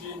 3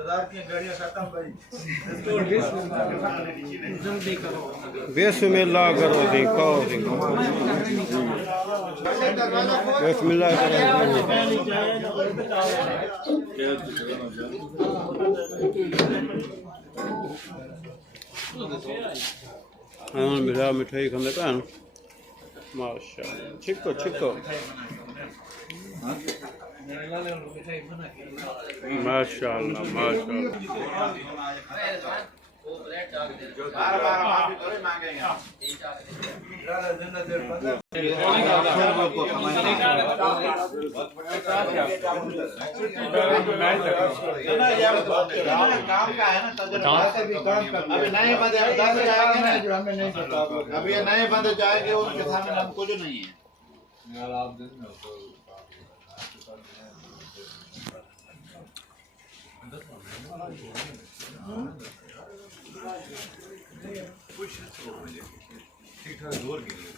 इंतजार की गाड़ियाँ खत्म भाई जल्दी करो बिस्मिल्लाह करो दी कहो दी बिस्मिल्लाह करो हाँ मिला मिठाई खाने का माशाल्लाह छिको छिको माशाल्लाह काम का है ना अभी नए बंदे जाएंगे ना जो हमें नहीं पता अभी ये नए बंदे जाएंगे उनके सामने हमको जो नहीं है ठीक ठाक जोर के लिए